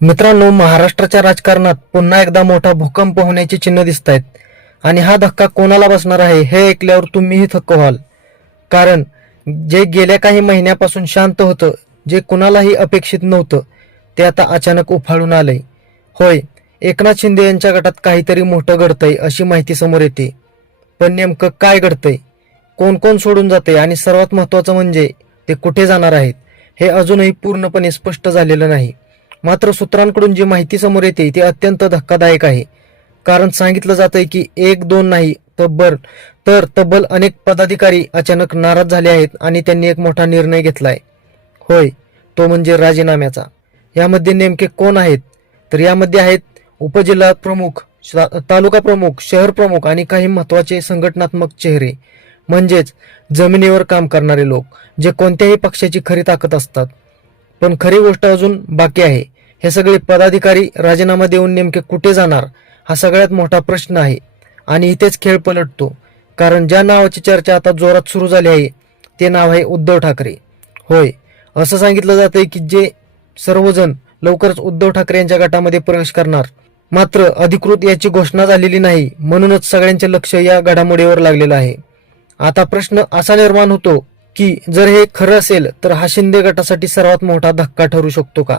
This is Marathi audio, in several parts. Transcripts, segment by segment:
मित्रांनो, महाराष्ट्राच्या राजकारणात पुन्हा एकदा मोठा भूकंप होण्याची चिन्ह दिसत आहेत आणि हा धक्का कोणाला बसणार आहे हे ऐकल्यावर तुम्हीही थक्क व्हाल. कारण जे गेल्या काही महिन्यापासून शांत होतं, जे कुणालाही अपेक्षित नव्हतं, ते आता अचानक उफाळून आलंय. होय, एकनाथ शिंदे यांच्या गटात काहीतरी मोठं घडतंय अशी माहिती समोर येते. पण नेमकं काय घडतंय, कोण कोण सोडून जाते आणि सर्वात महत्त्वाचं म्हणजे ते कुठे जाणार आहेत हे अजूनही पूर्णपणे स्पष्ट झालेलं नाही. मात्र सूत्रांकडून जी माहिती समोर येते ती अत्यंत धक्कादायक आहे. कारण सांगितलं जातंय की एक दोन नाही तब्बल अनेक पदाधिकारी अचानक नाराज झाले आहेत आणि त्यांनी एक मोठा निर्णय घेतलाय. होय, तो म्हणजे राजीनाम्याचा. यामध्ये नेमके कोण आहेत? तर यामध्ये आहेत उपजिल्हा प्रमुख, तालुका प्रमुख, शहर प्रमुख आणि काही महत्त्वाचे संघटनात्मक चेहरे, म्हणजेच जमिनीवर काम करणारे लोक, जे कोणत्याही पक्षाची खरी ताकद असतात. पण खरी गोष्ट अजून बाकी आहे. हे सगळे पदाधिकारी राजीनामा देऊन नेमके कुठे जाणार हा सगळ्यात मोठा प्रश्न आहे. आणि इथेच खेळ पलटतो. कारण ज्या नावाची चर्चा आता जोरात सुरू झाली आहे ते नाव आहे उद्धव ठाकरे. होय, असं सांगितलं जातंय की जे सर्वजण लवकरच उद्धव ठाकरे यांच्या गटामध्ये प्रवेश करणार. मात्र अधिकृत याची घोषणा झालेली नाही, म्हणूनच सगळ्यांचे लक्ष या घडामोडीवर लागलेलं आहे. आता प्रश्न असा निर्माण होतो की जर हे खरं असेल तर हा शिंदे गटासाठी सर्वात मोठा धक्का ठरू शकतो का?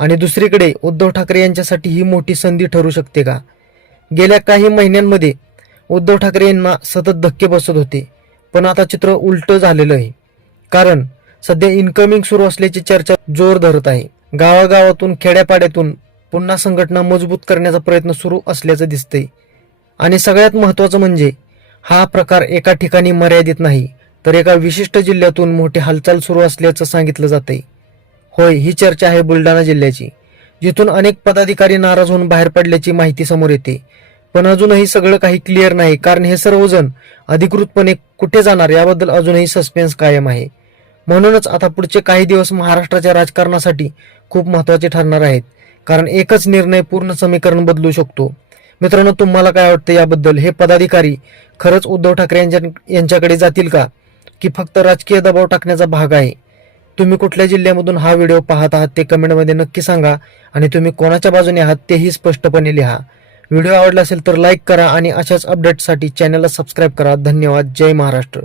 आणि दुसरीकडे उद्धव ठाकरे यांच्यासाठी ही मोठी संधी ठरू शकते का? गेल्या काही महिन्यांमध्ये उद्धव ठाकरे यांना सतत धक्के बसत होते, पण आता चित्र उलटं झालेलं आहे. कारण सध्या इन्कमिंग सुरू असल्याची चर्चा जोर धरत आहे. गावागावातून, खेड्यापाड्यातून पुन्हा संघटना मजबूत करण्याचा प्रयत्न सुरू असल्याचं दिसतंय. आणि सगळ्यात महत्त्वाचं म्हणजे हा प्रकार एका ठिकाणी मर्यादित नाही, तर एका विशिष्ट जिल्ह्यातून मोठी हालचाल सुरू असल्याचं सांगितलं जातंय. होय, ही चर्चा आहे बुलढाणा जिल्ह्याची, जिथून अनेक पदाधिकारी नाराज होऊन बाहेर पडल्याची माहिती समोर येते. पण अजूनही सगळं काही क्लिअर नाही, कारण हे सर्वजण अधिकृतपणे कुठे जाणार याबद्दल अजूनही सस्पेन्स कायम आहे. म्हणूनच आता पुढचे काही दिवस महाराष्ट्राच्या राजकारणासाठी खूप महत्त्वाचे ठरणार आहेत. कारण एकच निर्णय पूर्ण समीकरण बदलू शकतो. मित्रांनो, तुम्हाला काय वाटतं याबद्दल? हे पदाधिकारी खरंच उद्धव ठाकरे यांच्याकडे जातील का, की फक्त राजकीय दबाव टाकण्याचा भाग आहे? तुम्ही कुठल्या जिल्ह्यामधून हा व्हिडिओ पाहत आहात ते कमेंटमध्ये नक्की सांगा. आणि तुम्ही कोणाच्या बाजूने आहात तेही स्पष्टपणे लिहा. व्हिडिओ आवडला असेल तर लाईक करा आणि अशाच अपडेट्ससाठी चॅनलला सबस्क्राईब करा. धन्यवाद. जय महाराष्ट्र.